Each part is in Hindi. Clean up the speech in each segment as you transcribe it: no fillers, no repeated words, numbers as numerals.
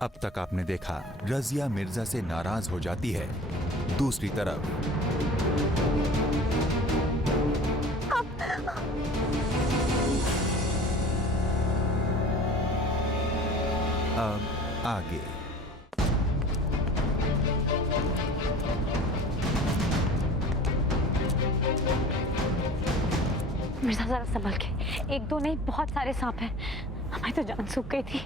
अब तक आपने देखा रजिया मिर्जा से नाराज हो जाती है, दूसरी तरफ अब आगे। मिर्जा जरा संभल के, एक दो नहीं बहुत सारे सांप हैं, हमारी तो जान सूख गई थी।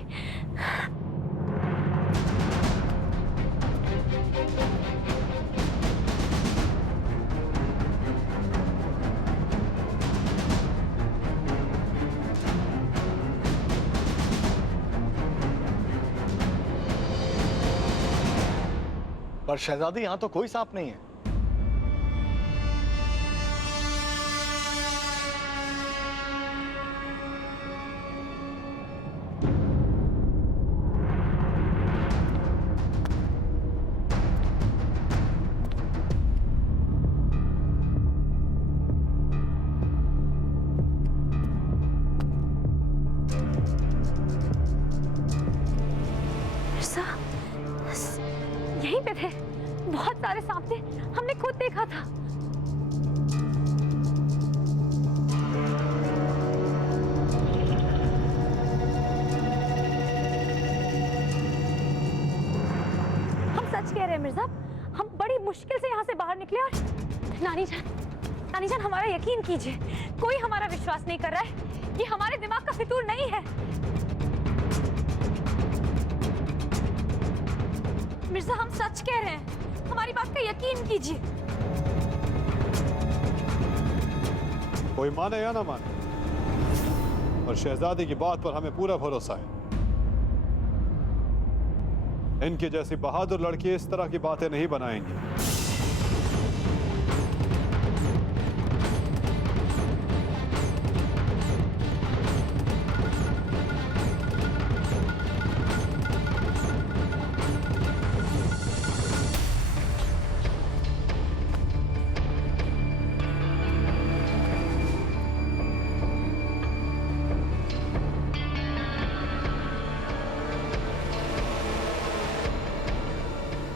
पर शहजादी यहाँ तो कोई सांप नहीं है। मिर्जा यहीं पे थे, बहुत सारे सांप थे, हमने खुद देखा था। हम सच कह रहे हैं मिर्जा, हम बड़ी मुश्किल से यहाँ से बाहर निकले और नानी जान हमारा यकीन कीजिए, कोई हमारा विश्वास नहीं कर रहा है, ये हमारे दिमाग का फितूर नहीं है। मिर्जा हम सच कह रहे हैं, हमारी बात का यकीन कीजिए। कोई माने या ना माने, और शहजादी की बात पर हमें पूरा भरोसा है। इनकी जैसी बहादुर लड़की इस तरह की बातें नहीं बनाएंगी।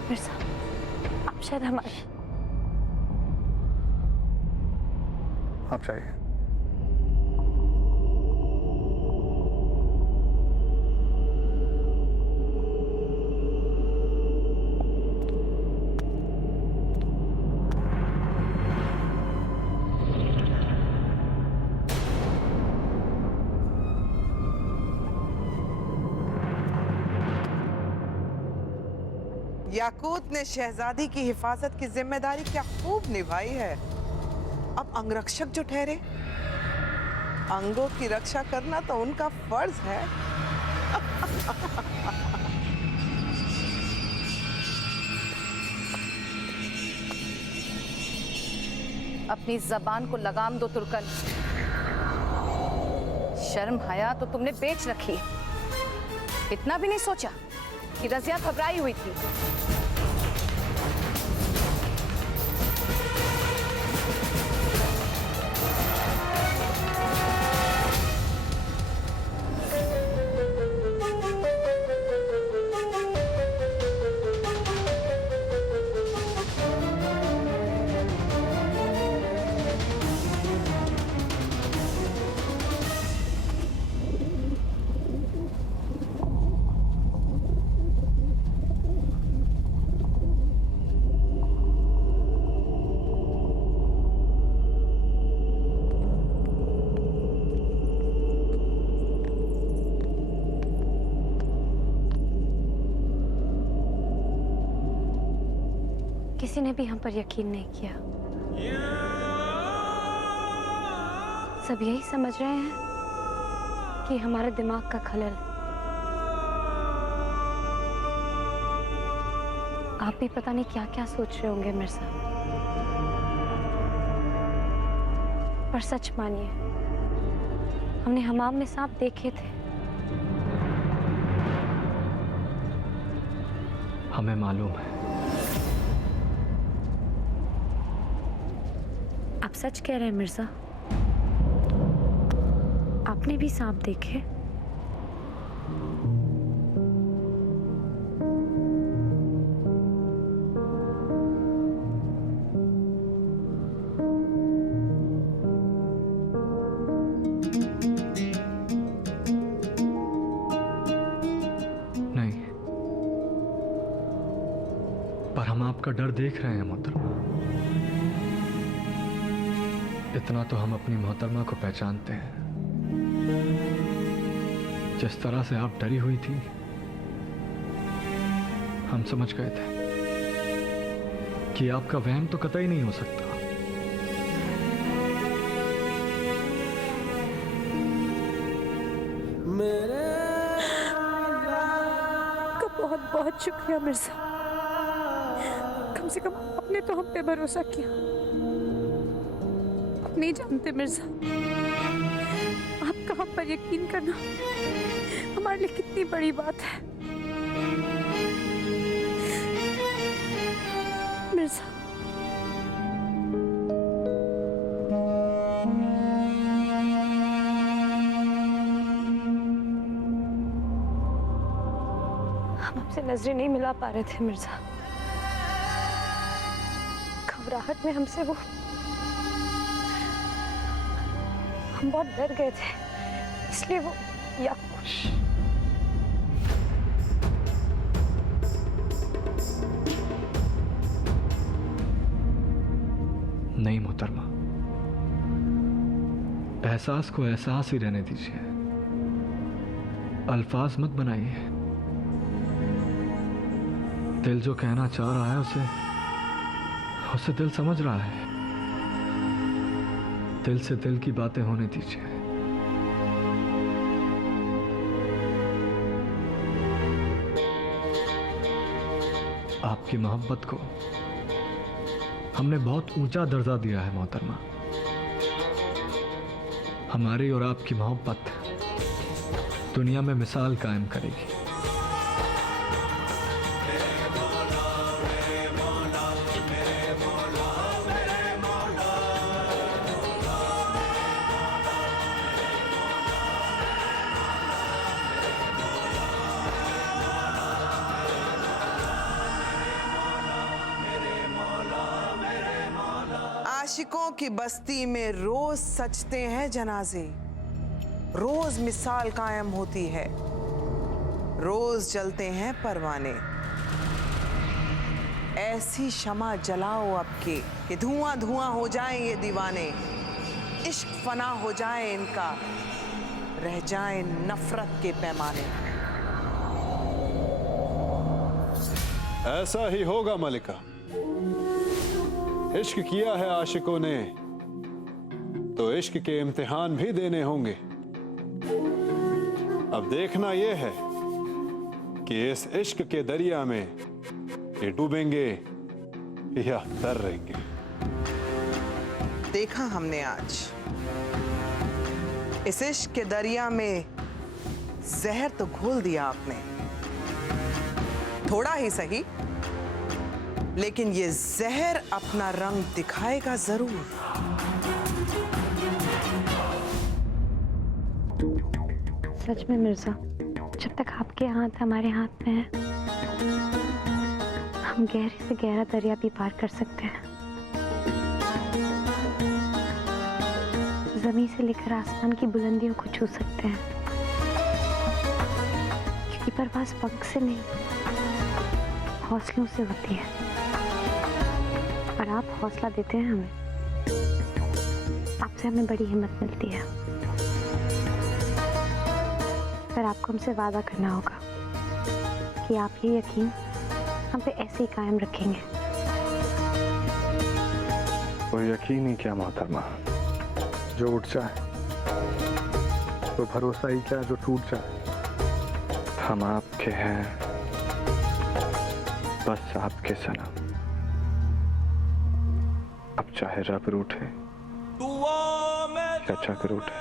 मिर्जा आप शायद हमारे आप चाहिए। याकूत ने शहजादी की हिफाजत की जिम्मेदारी क्या खूब निभाई है। अब अंगरक्षक जो ठहरे, अंगों की रक्षा करना तो उनका फर्ज है। अपनी जबान को लगाम दो तुर्कन, शर्म हया तो तुमने बेच रखी है। इतना भी नहीं सोचा कि रजिया घबराई हुई थी। किसी ने भी हम पर यकीन नहीं किया। सब यही समझ रहे हैं कि हमारे दिमाग का खलल। आप भी पता नहीं क्या क्या सोच रहे होंगे मिर्जा, पर सच मानिए हमने हमाम में सांप देखे थे। हमें मालूम है। आप सच कह रहे हैं मिर्जा, आपने भी सांप देखे? आपका डर देख रहे हैं मोहतरमा। इतना तो हम अपनी मोहतरमा को पहचानते हैं। जिस तरह से आप डरी हुई थी, हम समझ गए थे कि आपका वहम तो कतई नहीं हो सकता। आपका बहुत बहुत शुक्रिया मिर्जा। कम से कम आपने तो हम पे भरोसा किया। आप नहीं जानते मिर्जा, आपका हम पर यकीन करना हमारे लिए कितनी बड़ी बात है। मिर्जा, हम आपसे नजरें नहीं मिला पा रहे थे मिर्जा। घबराहट में हमसे वो हम बहुत डर गए थे, इसलिए वो नहीं मोहतरमा, एहसास को एहसास ही रहने दीजिए। अल्फाज मत बनाइए। दिल जो कहना चाह रहा है उसे दिल समझ रहा है। दिल से दिल की बातें होने दीजिए। आपकी मोहब्बत को हमने बहुत ऊंचा दर्जा दिया है मोहतरमा। हमारी और आपकी मोहब्बत दुनिया में मिसाल कायम करेगी। आशिकों की बस्ती में रोज सजते हैं जनाजे, रोज मिसाल कायम होती है, रोज जलते हैं परवाने। ऐसी शमा जलाओ अब के कि धुआं धुआं हो जाएं ये दीवाने। इश्क फना हो जाए इनका, रह जाए नफरत के पैमाने। ऐसा ही होगा मलिका। इश्क किया है आशिकों ने तो इश्क के इम्तिहान भी देने होंगे। अब देखना यह है कि इस इश्क के दरिया में ये डूबेंगे या तैरेंगे। देखा हमने आज, इस इश्क के दरिया में जहर तो घोल दिया आपने, थोड़ा ही सही, लेकिन ये जहर अपना रंग दिखाएगा जरूर। सच में मिर्जा, जब तक आपके हाथ हमारे हाथ में है, हम गहरे से गहरा दरिया भी पार कर सकते हैं। जमीन से लेकर आसमान की बुलंदियों को छू सकते हैं, क्योंकि परवाज़ पंख से नहीं, हौसलों से होती है। और आप हौसला देते हैं हमें, आपसे हमें बड़ी हिम्मत मिलती है। पर आपको हमसे वादा करना होगा कि आप ये यकीन हम पे ऐसे ही कायम रखेंगे। वो यकीन ही क्या मोहतरमा, जो उठ जाए, वो भरोसा ही क्या जो टूट जाए। हम आपके हैं, बस आपके सनम। अब चाहे रब रूठे या चक्र रूठे,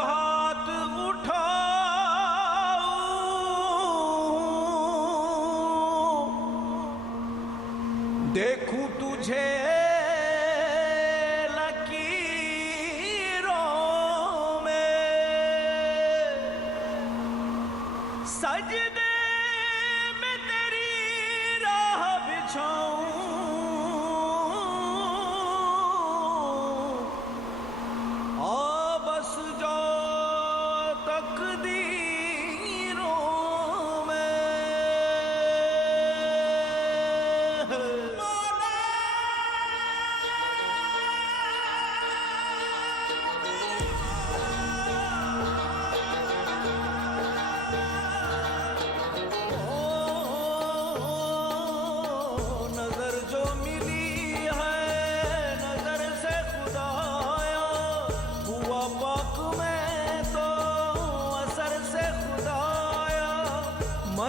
हाथ उठाऊं, देखूं तुझे लकीरों में, सजदे में तेरी राह बिछाऊं, बस जो तकदीरों में।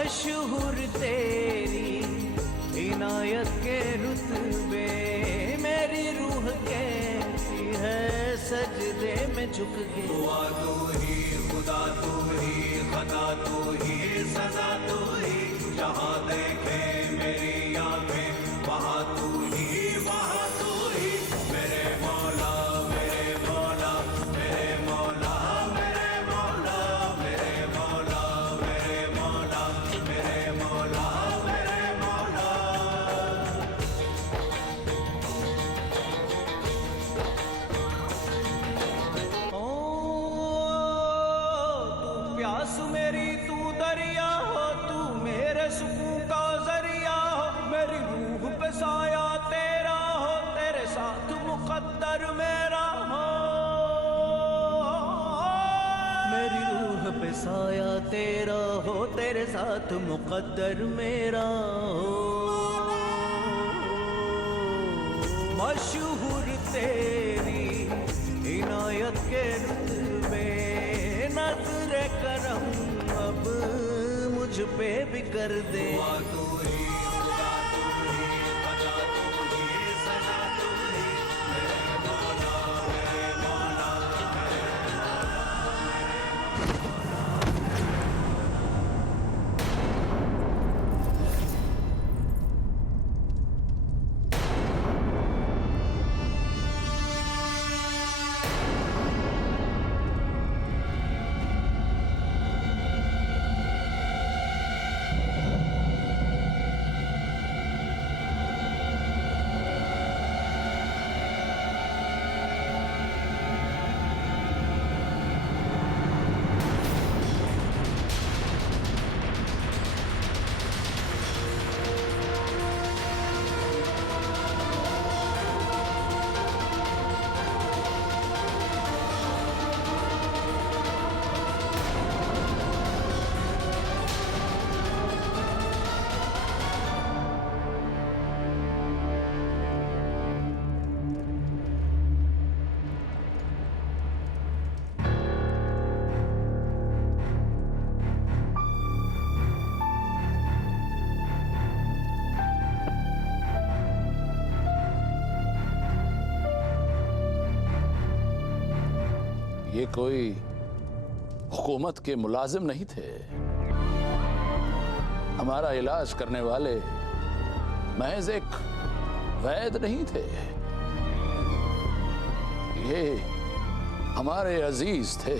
मशहूर तेरी इनायत के रुतबे, मेरी रूह कहती है सजदे में झुक के। दुआ तू ही, खुदा तू ही, खता तू ही, सजा तू ही, जहाँ देखे मेरी आंखें वहाँ तू ही, वहाँ तू ही, मेरे मौला, मेरे मौला, मेरे मौला, मेरे मौला, मेरे मौला, मेरे मौला, मेरे मौला, मेरे मौला। ओ तू प्यास मेरी, तू दरिया हो, तू मेरे सुकून का जरिया हो, मेरी रूह पे साया तेरा हो, तेरे साथ मुकद्दर मेरा हो, मेरी रूह पे साया तेरा हो, तेरे साथ मुकद्दर मेरा हो। मशहूर तेरी इनायत के रुतबे, नज़्र करम अब मुझ पे भी कर दे। तू ही, खुदा तू ही, बचा तू ही, सजा तू ही, मेरे मौला, मेरे मौला, मेरे ये कोई हुकूमत के मुलाजिम नहीं थे। हमारा इलाज करने वाले महज एक वैद नहीं थे। ये हमारे अजीज थे।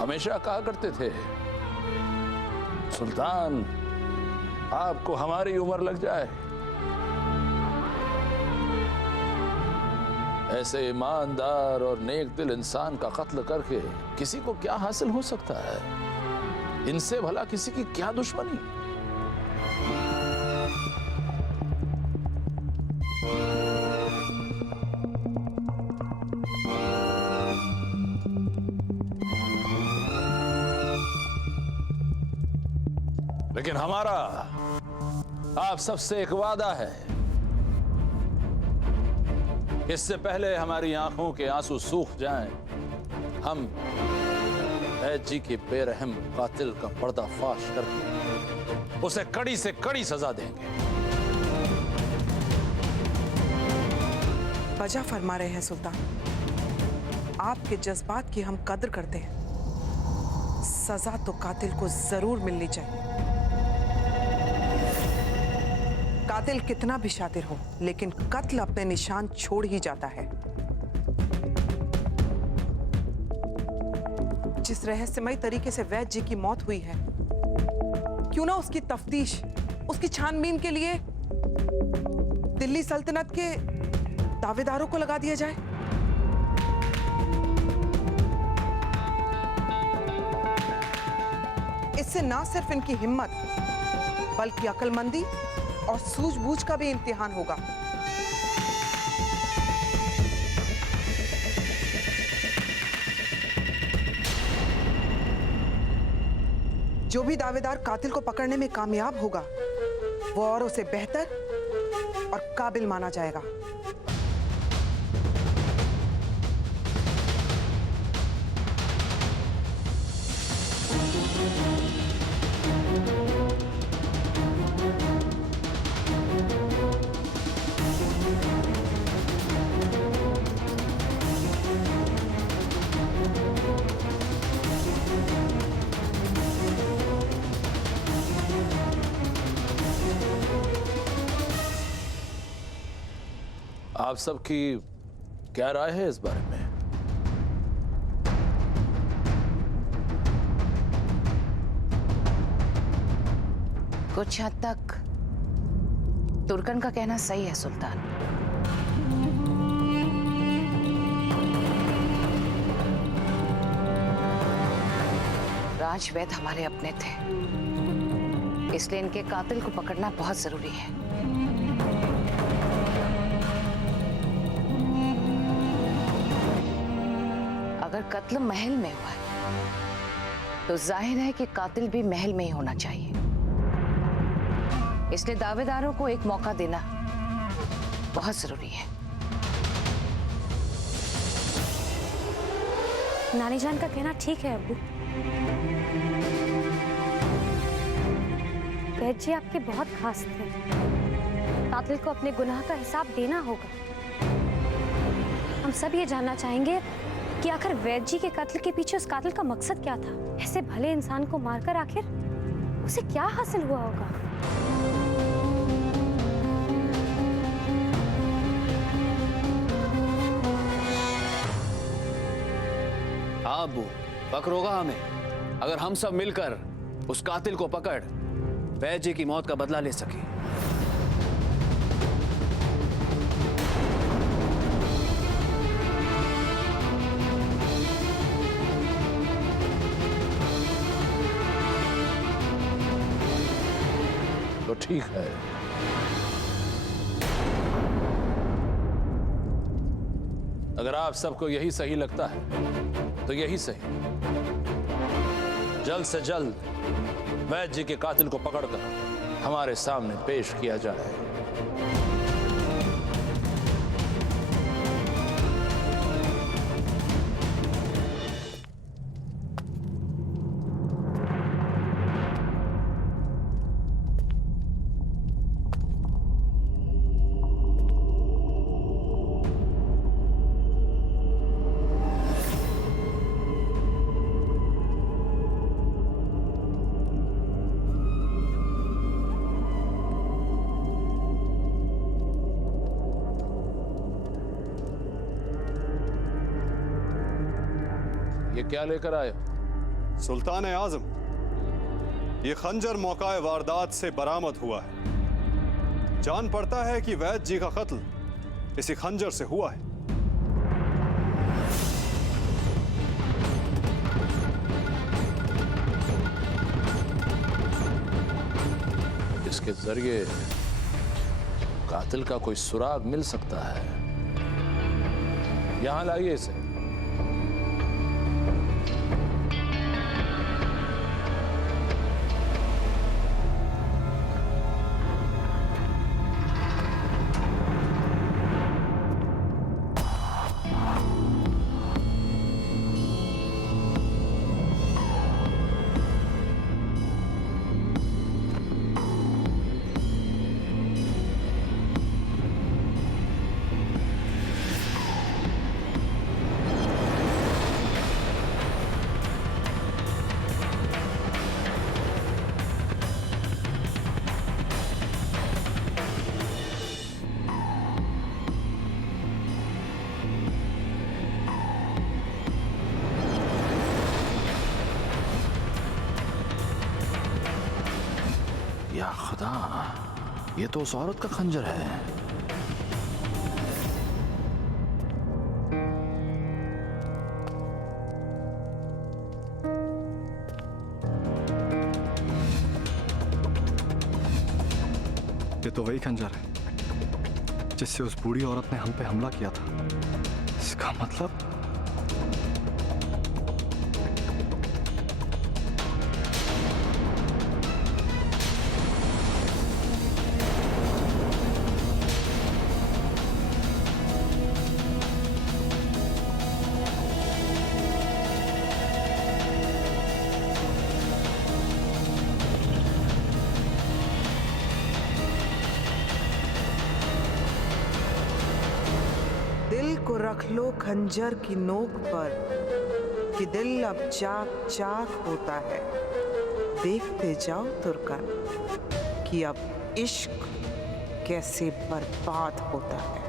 हमेशा कहा करते थे, सुल्तान आपको हमारी उम्र लग जाए, ऐसे ईमानदार और नेक दिल इंसान का कत्ल करके किसी को क्या हासिल हो सकता है? इनसे भला किसी की क्या दुश्मनी? लेकिन हमारा आप सबसे एक वादा है, इससे पहले हमारी आंखों के आंसू सूख जाएं, हम ऐद जी के बेरहम कातिल का पर्दाफाश करके उसे कड़ी से कड़ी सजा देंगे। वजह फरमा रहे हैं सुल्तान, आपके जज्बात की हम कद्र करते हैं। सजा तो कातिल को जरूर मिलनी चाहिए। कातिल कितना भी शातिर हो, लेकिन कत्ल अपने निशान छोड़ ही जाता है। जिस रहस्यमय तरीके से वैद जी की मौत हुई है, क्यों ना उसकी तफ्तीश, उसकी छानबीन के लिए दिल्ली सल्तनत के दावेदारों को लगा दिया जाए। इससे ना सिर्फ इनकी हिम्मत, बल्कि अक्लमंदी और सूझबूझ का भी इम्तिहान होगा। जो भी दावेदार कातिल को पकड़ने में कामयाब होगा, वो औरों से बेहतर और काबिल माना जाएगा। आप सबकी क्या राय है इस बारे में? कुछ हद तक तुर्कन का कहना सही है सुल्तान। राजवैद हमारे अपने थे, इसलिए इनके कातिल को पकड़ना बहुत जरूरी है। अगर कत्ल महल में हुआ है तो जाहिर है कि कातिल भी महल में ही होना चाहिए, इसलिए दावेदारों को एक मौका देना बहुत जरूरी है। नानी जान का कहना ठीक है अब्बू। वैद जी आपके बहुत खास थे। कातिल को अपने गुनाह का हिसाब देना होगा। हम सब ये जानना चाहेंगे कि आखिर वैद जी के कत्ल के पीछे उस कातिल का मकसद क्या था। ऐसे भले इंसान को मारकर आखिर उसे क्या हासिल हुआ होगा। हाँ अब्बू, फक्र होगा हमें अगर हम सब मिलकर उस कातिल को पकड़ वैद जी की मौत का बदला ले सके। तो ठीक है, अगर आप सबको यही सही लगता है तो यही सही। जल्द से जल्द वैद जी के कातिल को पकड़कर हमारे सामने पेश किया जाए। ये क्या लेकर आए? सुल्तान आजम, ये खंजर मौका वारदात से बरामद हुआ है। जान पड़ता है कि वैद जी का कत्ल इसी खंजर से हुआ है। इसके जरिए कातिल का कोई सुराग मिल सकता है। यहां लाइए इसे। या खुदा, ये तो उस औरत का खंजर है। ये तो वही खंजर है जिससे उस बूढ़ी औरत ने हम पे हमला किया था। इसका मतलब दिल को रख लो खंजर की नोक पर कि दिल अब चाक चाक होता है। देखते जाओ तुर्कन कि अब इश्क कैसे बर्बाद होता है।